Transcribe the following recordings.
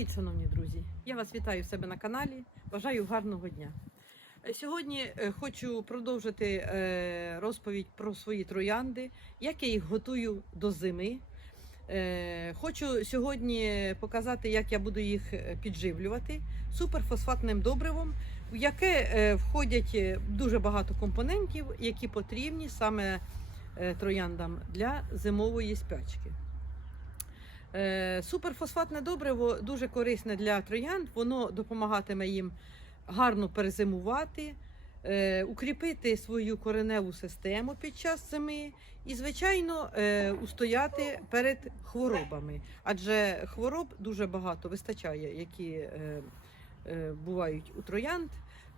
Привіт, шановні друзі! Я вас вітаю в себе на каналі. Бажаю гарного дня. Е, Сьогодні е, хочу продовжити е, розповідь про свої троянди, як я їх готую до зими. Хочу сьогодні показати, як я буду їх підживлювати суперфосфатним добривом, в яке входять дуже багато компонентів, які потрібні саме трояндам для зимової спячки. Е, Суперфосфатне добриво дуже корисне для троянд. Воно допомагатиме їм гарно перезимувати, е, укріпити свою кореневу систему під час зими і, звичайно, е, устояти перед хворобами. Адже хвороб дуже багато вистачає, які бувають у троянд.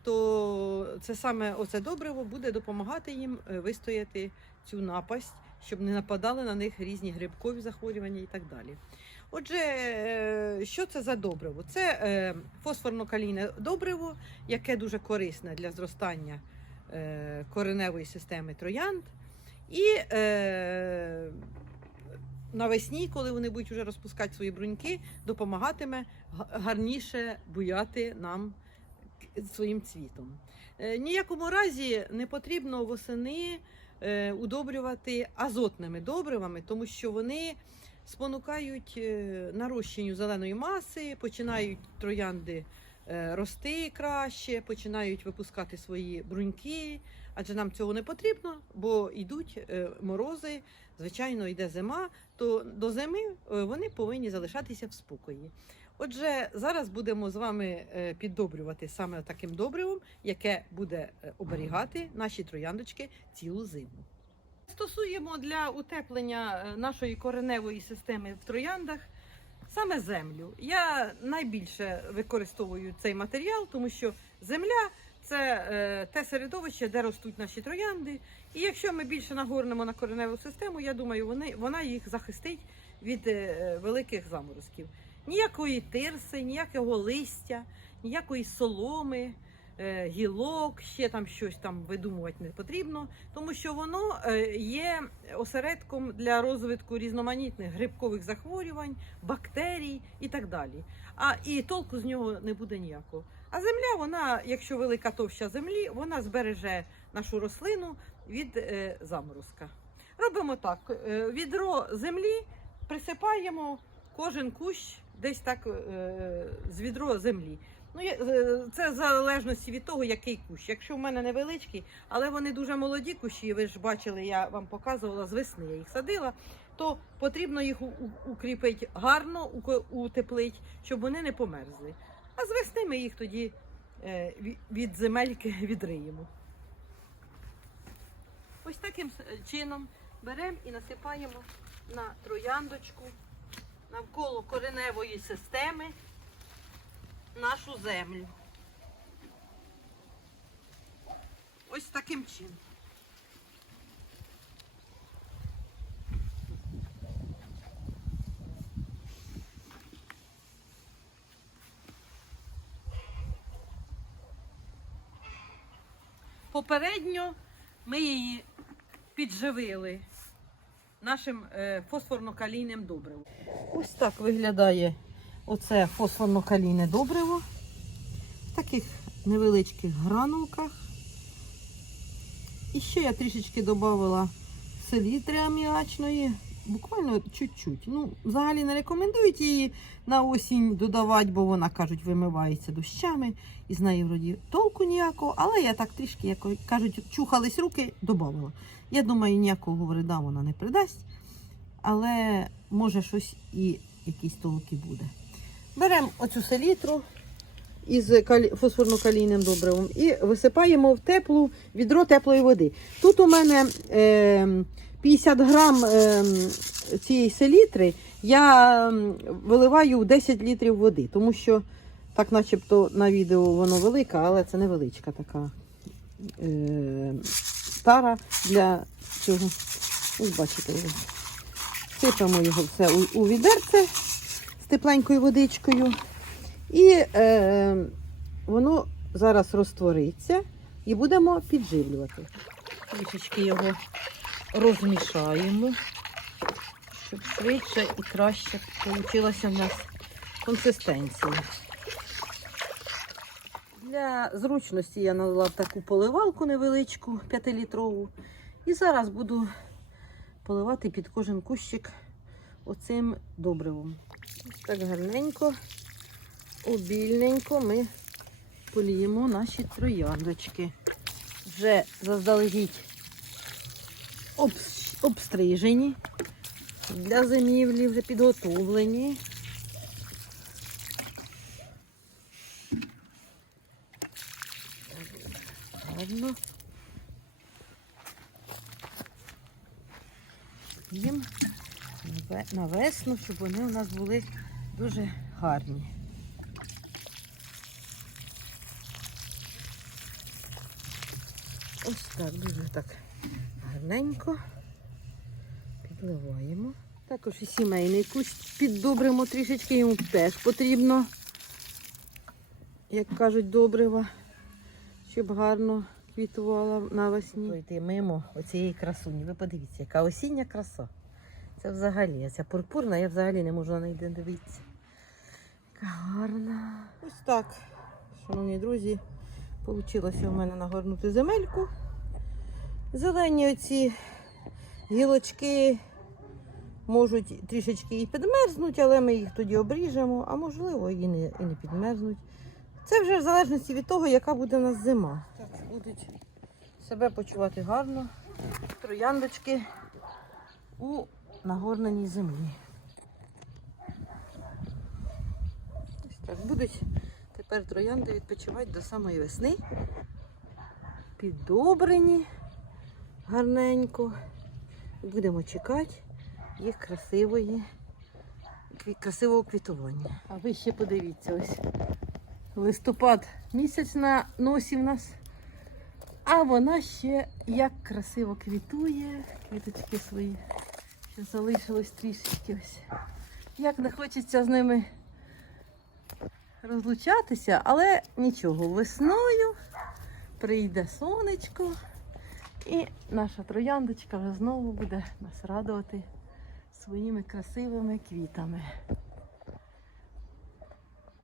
То це саме оце добриво буде допомагати їм вистояти цю напасть, щоб не нападали на них різні грибкові захворювання і так далі. Отже, е, що це за добриво? Це е, фосфорно-калійне добриво, яке дуже корисне для зростання е, кореневої системи троянд. І навесні, коли вони будуть вже розпускати свої бруньки, допомагатиме гарніше буяти нам своїм цвітом. Ніякому разі не потрібно восени удобрювати азотними добривами, тому що вони спонукають е, нарощенню зеленої маси, починають троянди е, рости краще, починають випускати свої бруньки. Адже нам цього не потрібно, бо йдуть е, морози, звичайно, йде зима, то до зими е, вони повинні залишатися в спокої. Отже, зараз будемо з вами е, піддобрювати саме таким добривом, яке буде е, оберігати наші трояндочки цілу зиму. Стосуємо для утеплення е, нашої кореневої системи в трояндах саме землю. Я найбільше використовую цей матеріал, тому що земля це те середовище, де ростуть наші троянди. І якщо ми більше нагорнемо на кореневу систему, я думаю, вони, вона їх захистить від великих заморозків. Ніякої тирси, ніякого листя, ніякої соломи, е, гілок, ще там щось там видумувати не потрібно, тому що воно е, є осередком для розвитку різноманітних грибкових захворювань, бактерій і так далі. А і толку з нього не буде ніякого. А земля, вона, якщо велика товща землі, вона збереже нашу рослину від е, заморозка. Робимо так: відро землі присипаємо кожен кущ десь так е, з відро землі. Ну, е, це в залежності від того, який кущ. Якщо в мене невеличкий, але вони дуже молоді кущі, ви ж бачили, я вам показувала з весни, я їх садила, то потрібно їх укріпити гарно, утеплити, щоб вони не померзли. А з весни ми їх тоді е, від земельки відриємо. Ось таким чином беремо і насипаємо на трояндочку навколо кореневої системи нашу землю. Ось таким чином. Попередньо ми її підживили нашим е, фосфорно-калійним добривом. Ось так виглядає оце фосфорно-калійне добриво в таких невеличких гранулках. І ще я трішечки додавала селітри аміачної, буквально чуть-чуть. Ну, взагалі не рекомендують її на осінь додавати, бо вона, кажуть, вимивається дощами і з неї вроді толку ніякого, але я так трішки, як кажуть, чухались руки, додавала. Я думаю, ніякого вреда вона не придасть, але може щось і якісь толки буде. Беремо оцю селітру із калі- фосфорно-калійним добривом і висипаємо в теплу відро теплої води. Тут у мене е, 50 грам е, цієї селітри я виливаю в 10 літрів води, тому що так начебто на відео воно велика, але це невеличка така е, тара для цього. Ось бачите. Сипемо його все у, у відерце з тепленькою водичкою. І е, воно зараз розтвориться і будемо підживлювати. Трішечки його розмішаємо, щоб швидше і краще вийшла в нас консистенції. Для зручності я налила таку поливалку невеличку 5-літрову. І зараз буду поливати під кожен кущик оцим добривом. Ось так гарненько, обільненько ми поліємо наші трояндочки. Вже заздалегідь обс- обстрижені, для зимівлі вже підготовлені. Гарно. Їм на весну, щоб вони у нас були дуже гарні. Так, дуже так гарненько підливаємо. Також і сімейний кущ піддобримо трішечки, йому теж потрібно, як кажуть, добрива, щоб гарно квітувала навесні. Пройти мимо оцієї красуні. Ви подивіться, яка осіння краса. Це взагалі, ця пурпурна, я взагалі не можу на неї дивитися. Яка гарна. Ось так, шановні друзі, вийшло у мене нагорнути земельку. Зелені оці гілочки можуть трішечки і підмерзнути, але ми їх тоді обріжемо, а можливо і не, і не підмерзнуть. Це вже в залежності від того, яка буде у нас зима. Так, будуть себе почувати гарно. Трояндочки у нагорненій землі. Так будуть тепер троянди відпочивати до самої весни. Піддобрені гарненько. Будемо чекати їх красивої, красивого квітування. А ви ще подивіться ось. Листопад місяць на носі в нас. А вона ще як красиво квітує, квіточки свої. Ще залишилось трішечки ось. Як не хочеться з ними розлучатися, але нічого, весною прийде сонечко, і наша трояндочка вже знову буде нас радувати своїми красивими квітами.